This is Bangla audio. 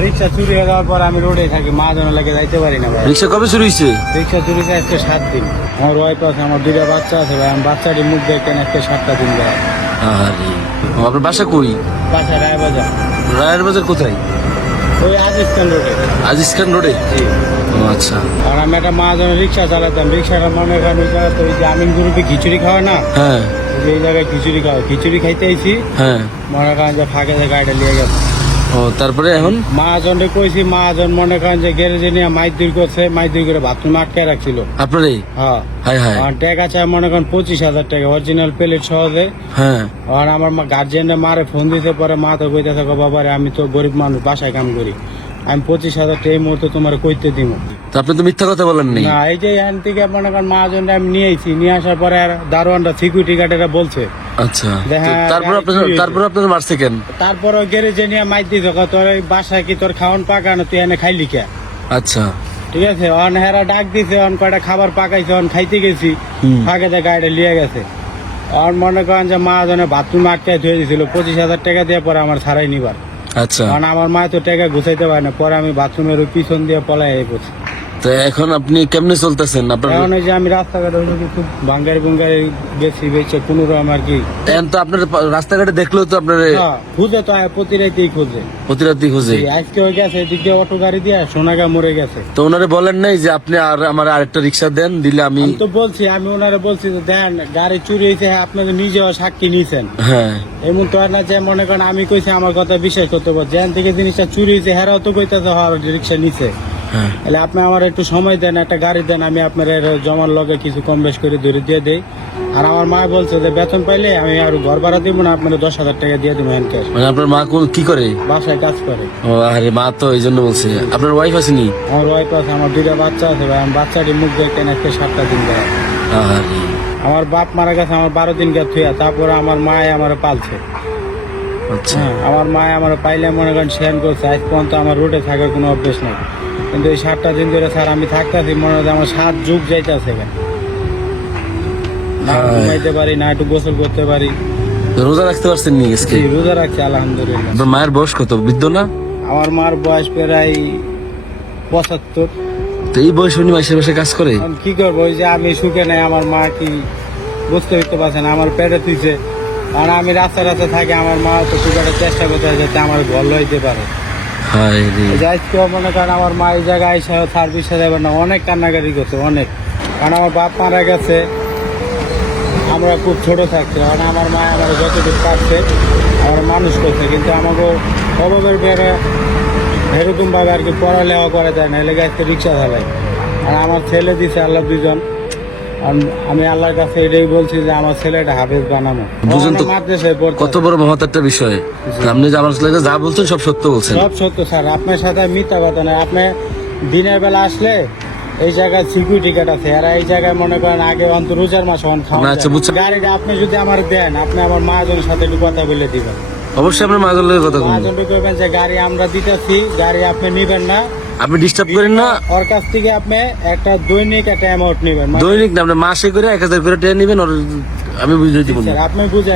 রিক্সা চুরি হয়ে যাওয়ার পর আমি রোডে থাকি, মহাজন লাগে যাইতে পারি না ভাই। রিক্সা কবে শুরু হয়েছে? রিক্সা চুরি হয়েছে আজকে 7 দিন। আমার ওয়াইফ আছে, আমার 2টা বাচ্চা আছে ভাই। আমি বাচ্চাটি মুখ দেখেন আজকে 7টা দিন ভাই। আরে আপনার বাসা কই? বাসা রায়বাজার। রায়ের বাজার কোথায়? ওই আজিজ খান রোডে। আজিজ খান রোডে? জি। ও আচ্ছা। আর আমি একটা মহাজনের রিক্সা চালাতাম। রিক্সাটা মনে করেন ওই জায়গায় তো ওই যে আমিন গ্রুপে খিচুড়ি খাওয়া না, হ্যাঁ এই জায়গায় খিচুড়ি খাওয়া, খিচুড়ি খাইতে আইছি, হ্যাঁ। মনে করেন যে ফাঁকে যে গাড়িটা নিয়ে গেছে। ও তারপরে এখন? মহাজনকে কইছি, মহাজন মনে করেন যে গ্যারেজে নিয়ে মাইদুর করছে, মাইদুর করে বাথরুমে আটকে রাখছিল। আপনারই? হ্যাঁ। High high. আর টাকা চাই মনে করেন 25,000 টাকা, অরিজিনাল প্লেট সহজে। হ্যাঁ। আর আমার মা গার্জিয়ানে মারে ফোন দিতে, পরে মা তো কইতেছে বাবারে আমি তো গরিব মানুষ, বাসায় কাম করি, আমি 25,000 টাকা এই মুহূর্তে তোমার কইতে দিব তো আপনি তো মিথ্যা কথা বলেন নি? না। এই যে এখান থেকে মনে করেন মহাজনটা আমি নিয়ে আইছি, নিয়ে আসার পরে আর দারোয়ানটা সিকিউরিটি গার্ডেরা বলছে। আচ্ছা। দেখা- তারপর আপনার মারছে কেন? তারপর গ্যারেজে নিয়ে মাইর দিছে, তোর এই বাসায় কি তোর খাওয়ান পাকানো, তুই এনে খাইলি কে? আচ্ছা। ঠিক আছে। অন হেরা ডাক দিছে, অন কয়টা খাবার পাকাইছে, অন খাইতে গেছি, ফাঁকে যে গাড়িটা লিয়ে গেছে। আর মনে করেন যে মহাজনে বাথরুম আটকায় ধুয়ে দিয়েছিল, 25,000 টাকা দিয়ে পরে আমার ছাড়াই নিবার। আচ্ছা। কারণ আমার মা তো টাকা গুছাইতে পারে না, পরে আমি বাথরুমের ওই পিছন দিয়ে পলাই পড়ছি। তো এখন আপনি কেমনে চলতেছেন? আপনার এখন ওই যে আমি রাস্তাঘাটে হইলো কি খুব ভাঙ্গারি ভুঙ্গারি বেশি বেশি কোনো রকম আর কি। এখন তো আপনার রাস্তাঘাটে দেখলেও তো আপনার হ্যাঁ, খুঁজে তো প্রতি রাতেই খুঁজে। প্রতি রাতেই খোঁজে। এই আজকে হয়ে গেছে, এদিক দিয়ে অটো গাড়ি দিয়ে সোনাগা মরে গেছে। তো ওনারে বলেন নাই যে আপনি আর আমার আরেকটা রিক্সা দেন, দিলে আমি? আমি তো বলছি, আমি ওনারে বলছি যে দেন গাড়ি চুরি হয়েছে, আপনাকে নিজেও সাক্ষী নিয়েছেন। হ্যাঁ। এমন তো আর না যে মনে করেন আমি কইছি আমার কথা বিশ্বাস করতে পারছি, যেখান থেকে জিনিসটা চুরি হয়েছে হেরাও তো কইতেছে হওয়ার রিক্সা নিচে। হ্যাঁ। তাহলে আপনি আমার একটু সময় দেন, একটা গাড়ি দেন, আমি আপনার এর জমার লগে কিছু কম বেশ করে ধরে দিয়ে দেই। আর আমার মা বলছে যে বেতন পাইলে আমি আর ঘর ভাড়া দিব না, আপনার 10,000 টাকা দিয়ে দিব হ্যান্ড ক্যাশ। মানে আপনার মা কি করে? বাসায় কাজ করে। ও আরে মা তো এই জন্য বলছে। আপনার ওয়াইফ আসেনি? আমার ওয়াইফ আছে, আমার 2টা বাচ্চা আছে ভাই। আমি বাচ্চাটি মুখ দেখেন আজকে 7টা দিন ভাই। আরে আমার বাপ মারা গেছে আমার 12 দিন গেছে থুয়া, তারপরে আমার মায় আমার পালছে। আচ্ছা। হ্যাঁ, আমার মায় আমার পাইলে মনে করেন শেয়ার করছে। আজ পর্যন্ত আমার রোডে থাকার কোনো অভ্যেস নাই, কিন্তু এই 7টা দিন ধরে স্যার আমি থাকতেছি, মনে হয় আমার 7 যুগ যাইতেছে এখানে। না ঘুমাইতে পারি না, একটু গোসল করতে পারি। তো রোজা রাখতে পারছেন নি আজকে? জি, রোজা রাখছি আলহামদুলিল্লাহ। আপনার মায়ের বয়স কত? বৃদ্ধ না? আমার মার বয়স প্রায় 75। তো এই বয়স উনি মাসে মাসে কাজ করে? এখন কি করবো, ওই যে আমি সুখে নাই, আমার মা কি বুঝতে উঠতে পারছে না, আমার পেটে তুইছে। আর আমি রাস্তায় রাস্তায় থাকি, আমার মা তো খুব একটা চেষ্টা করতে হয় যাতে আমার ঘর লইতে পারে। হায় রে। আজকেও মনে করেন আমার মা এই জায়গায় এসে সার্ভিসে যাবে না, অনেক কান্নাকাটি করছে অনেক। কারণ আমার বাপ মারা গেছে, আমরা খুব ছোট থাকছি। কারণ আমার মা আমার যতটুকু পারছে আমার মানুষ করছে, কিন্তু আমাকে অভাবের বেড়ে এরকম ভাবে আর কি পড়ালেখা করা যায় না, এলাকায় আজকে রিক্সা চালাই। আর আমার ছেলে দিছে আল্লাহ 2জন। আমি আল্লাহর কাছে এটাই বলছি যে আমার ছেলেটা হাফেজ বানানো। বুঝুন তো মাদ্রাসায় পড়তে কত বড় মহৎ একটা বিষয়। আপনি যে আমার ছেলেকে যা বলছেন সব সত্য বলছেন। সব সত্য স্যার, আপনার সাথে মিথ্যা কথা নয়। আপনি দিনের বেলা আসলে এই জায়গায় সিকিউরিটি গার্ড আছে, আর এই জায়গায় মনে করেন আগে অন্তর রোজার মাস খাওয়া। আচ্ছা, বুঝছি। গাড়িটা আপনি যদি আমার দেন, আপনি আমার মহাজনের সাথে একটু কথা বলে দিবেন। অবশ্যই আপনার মায়ের কথা বলুন। মহাজনকে কইবেন যে গাড়ি আমরা দিতেছি, গাড়ি আপনি নিবেন না, আপনি ডিস্টার্ব করেন না। ওর কাছ থেকে আপনি একটা দৈনিক একটা অ্যামাউন্ট নিবেন। দৈনিক না, আপনি মাসে করে 1,000 করে টাকা নেবেন। আমি বুঝে দিব। আপনি বুঝে